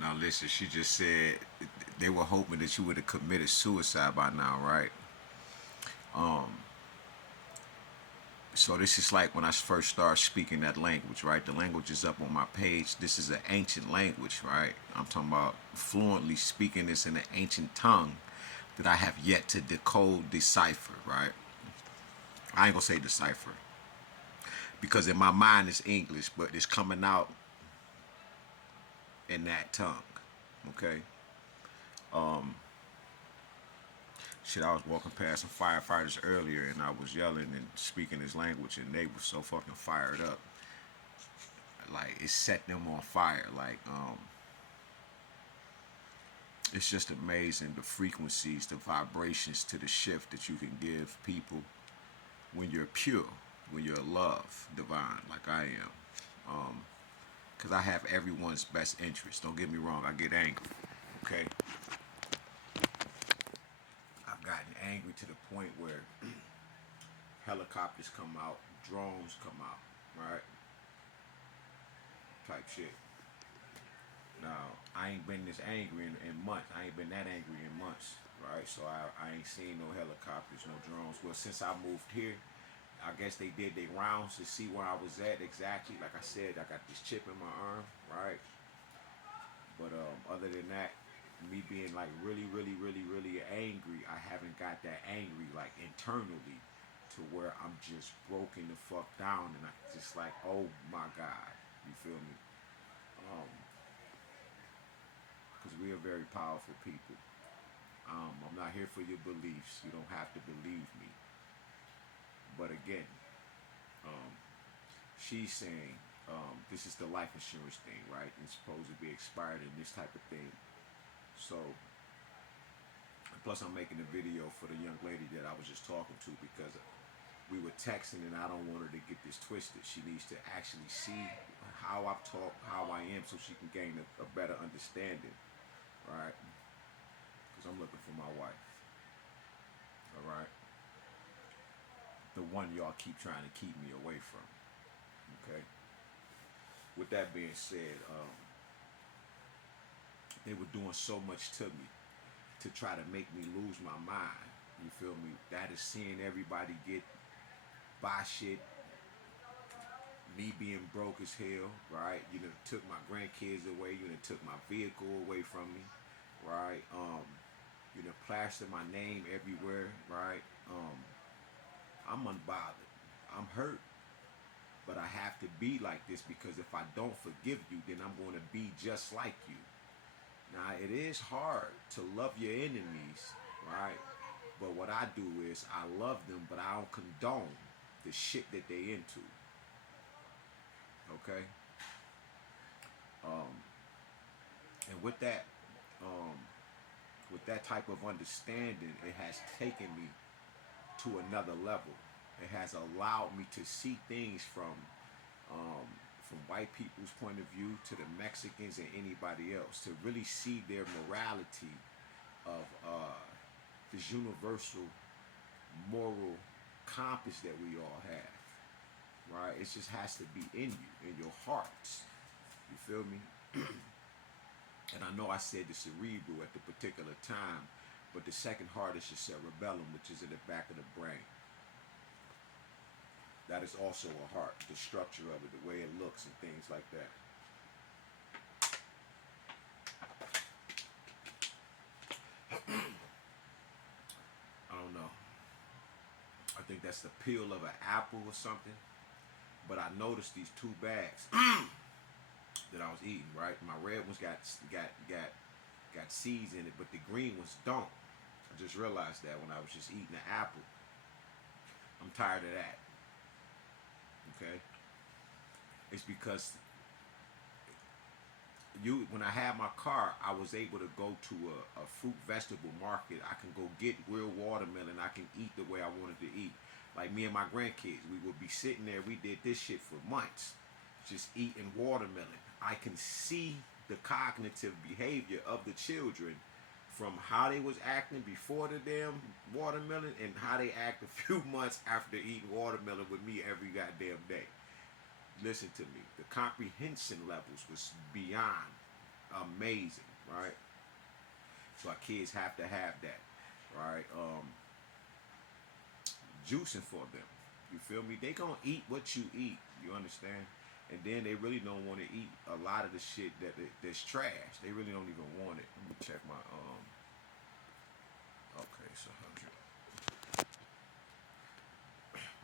Now listen, she just said they were hoping that you would have committed suicide by now, right? Um, so this is like when I first started speaking that language, right? The language is up on my page. This is an ancient language, right? I'm talking about fluently speaking this in an ancient tongue that I have yet to decode, decipher, right? I ain't gonna say decipher because in my mind it's English, but it's coming out in that tongue, okay? Um, Shit, I was walking past some firefighters earlier and I was yelling and speaking this language and they were so fucking fired up. Like it set them on fire. It's just amazing the frequencies, the vibrations to the shift that you can give people when you're pure, when you're love, divine, like I am. Because I have everyone's best interest. Don't get me wrong, I get angry. Okay? I've gotten angry to the point where helicopters come out, drones come out, right? Type shit. Now, I ain't been this angry in months. I ain't been that angry in months, right? So I ain't seen no helicopters, no drones. Well, since I moved here, I guess they did their rounds to see where I was at exactly. Like I said, I got this chip in my arm, right? But other than that, me being like really, really, really, really angry, I haven't got that angry like internally to where I'm just broken the fuck down and I just like, oh my God, you feel me? Because we are very powerful people. I'm not here for your beliefs. You don't have to believe me. But again, um, she's saying this is the life insurance thing, right? It's supposed to be expired and this type of thing. So, plus I'm making a video for the young lady that I was just talking to because we were texting and I don't want her to get this twisted. She needs to actually see how I talk, how I am, so she can gain a better understanding, right? Because I'm looking for my wife, all right? The one y'all keep trying to keep me away from, okay? With that being said, they were doing so much to me to try to make me lose my mind. You feel me? That is seeing everybody get buy shit, me being broke as hell, right? You done took my grandkids away, you done took my vehicle away from me, right? You done plastered my name everywhere, right? I'm unbothered. I'm hurt. But I have to be like this because if I don't forgive you, then I'm going to be just like you. Now, it is hard to love your enemies, right? But what I do is I love them, but I don't condone the shit that they into. Okay? Um, and um, with that type of understanding, it has taken me to another level. It has allowed me to see things um, from white people's point of view to the Mexicans and anybody else to really see their morality of this universal moral compass that we all have, right? It just has to be in you, in your hearts. You feel me? And I know I said the cerebral at the particular time, but the second heart is your cerebellum, which is in the back of the brain. That is also a heart, the structure of it, the way it looks and things like that. I don't know. I think that's the peel of an apple or something. But I noticed these two bags that I was eating, right? My red ones got seeds in it, but the green ones don't. I just realized that when I was just eating the apple. I'm tired of that. Okay? It's because when I had my car, I was able to go to a fruit vegetable market. I can go get real watermelon. I can eat the way I wanted to eat. Like me and my grandkids, we would be sitting there. We did this shit for months, just eating watermelon. I can see the cognitive behavior of the children from how they was acting before the damn watermelon and how they act a few months after eating watermelon with me every goddamn day. listen to me. The comprehension levels was beyond amazing, right? So our kids have to have that, right? Juicing for them. You feel me? They gonna eat what you eat. You understand? And then they really don't want to eat a lot of the shit that's trash. They really don't even want it. Let me check my Okay, it's 100.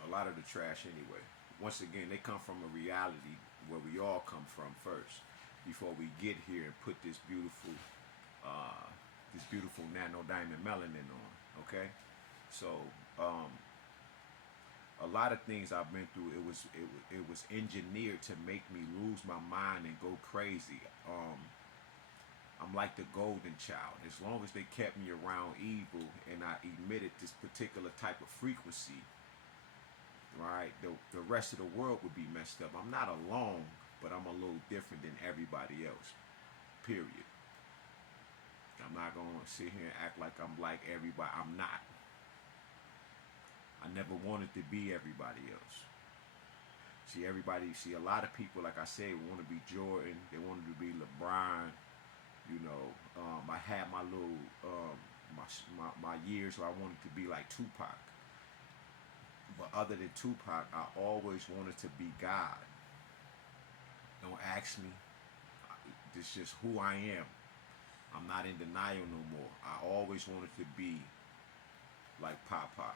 A lot of the trash anyway. Once again, they come from a reality where we all come from first, before we get here and put uh, this beautiful nano diamond melanin on. Okay, so um, a lot of things I've been through, it was engineered to make me lose my mind and go crazy. I'm like the golden child. As long as they kept me around evil and I emitted this particular type of frequency, right, the rest of the world would be messed up. I'm not alone, but I'm a little different than everybody else. Period. I'm not gonna sit here and act like I'm like everybody. I'm not. I never wanted to be everybody else. See, a lot of people, like I said, want to be Jordan. They wanted to be LeBron. You know, I had my little, my years where I wanted to be like Tupac. But other than Tupac, I always wanted to be God. Don't ask me. This is just who I am. I'm not in denial no more. I always wanted to be like Papa.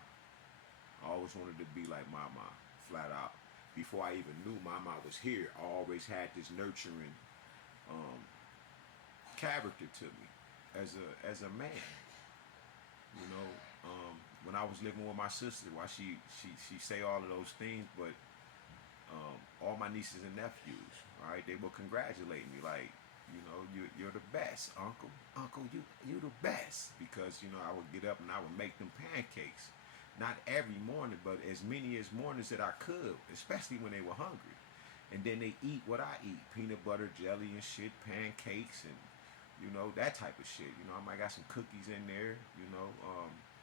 I always wanted to be like Mama, flat out. Before I even knew Mama was here, I always had this nurturing um, character to me as a man. You know, when I was living with my sister, why she say all of those things, but all my nieces and nephews, right? They will congratulate me, like, you know, you're the best, Uncle. Uncle, you the best, because you know I would get up and I would make them pancakes, not every morning, but as many as mornings that I could, especially when they were hungry. And then they eat what I eat, peanut butter, jelly and shit, pancakes, and you know that type of shit. You know, I might got some cookies in there. You know,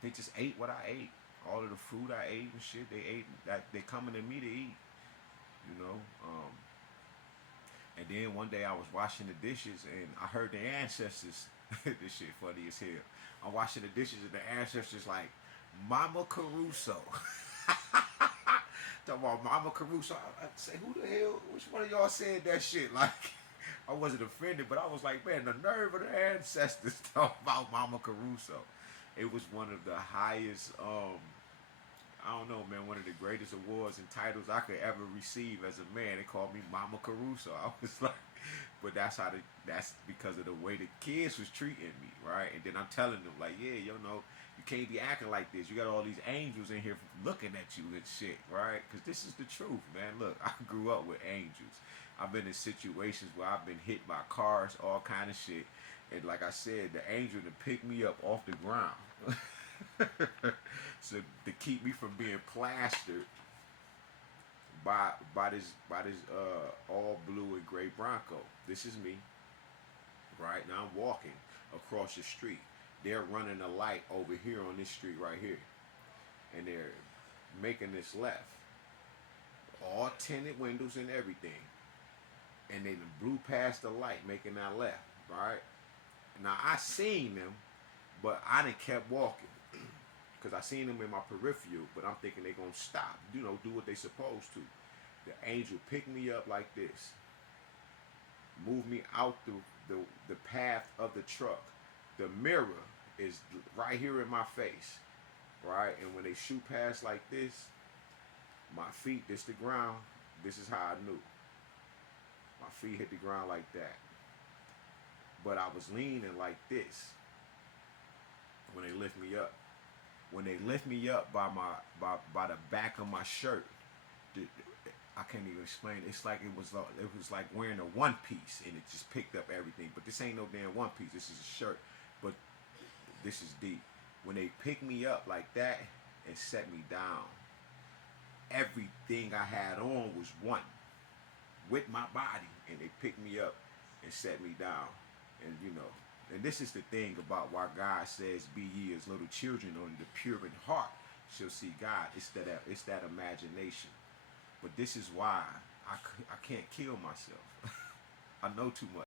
they just ate what I ate. All of the food I ate and shit, they ate that. They coming to me to eat. You know, and then one day I was washing the dishes and I heard the ancestors. This shit funny as hell. I'm washing the dishes and the ancestors like, Mama Caruso. Talking about Mama Caruso. I say, who the hell? Which one of y'all said that shit? Like, I wasn't offended, but I was like, man, the nerve of the ancestors talking about Mama Caruso. It was one of the highest, I don't know, man, one of the greatest awards and titles I could ever receive as a man. They called me Mama Caruso. I was like, but that's because of the way the kids was treating me, right? And then I'm telling them, like, yeah, you know, you can't be acting like this. You got all these angels in here looking at you and shit, right? Because this is the truth, man. Look, I grew up with angels. I've been in situations where I've been hit by cars, all kind of shit. And like I said, the angel to pick me up off the ground. So to keep me from being plastered by this all blue and gray Bronco. This is me. Right now I'm walking across the street. They're running a light over here on this street right here. And they're making this left. All tinted windows and everything. And they blew past the light making that left, right? Now I seen them, but I done kept walking. Because I seen them in my peripheral, but I'm thinking they gonna stop, you know, do what they supposed to. The angel picked me up like this, moved me out the path of the truck. The mirror is right here in my face, right? And when they shoot past like this, my feet, this the ground, this is how I knew. My feet hit the ground like that. But I was leaning like this when they lift me up. When they lift me up by the back of my shirt, I can't even explain it. It's like it was like wearing a one piece and it just picked up everything. But this ain't no damn one piece. This is a shirt. But this is deep. When they pick me up like that and set me down, everything I had on was one with my body, and they picked me up and set me down. And you know, and this is the thing about why God says, "Be ye as little children, only the pure in heart shall see God." It's that imagination. But this is why I can't kill myself. I know too much.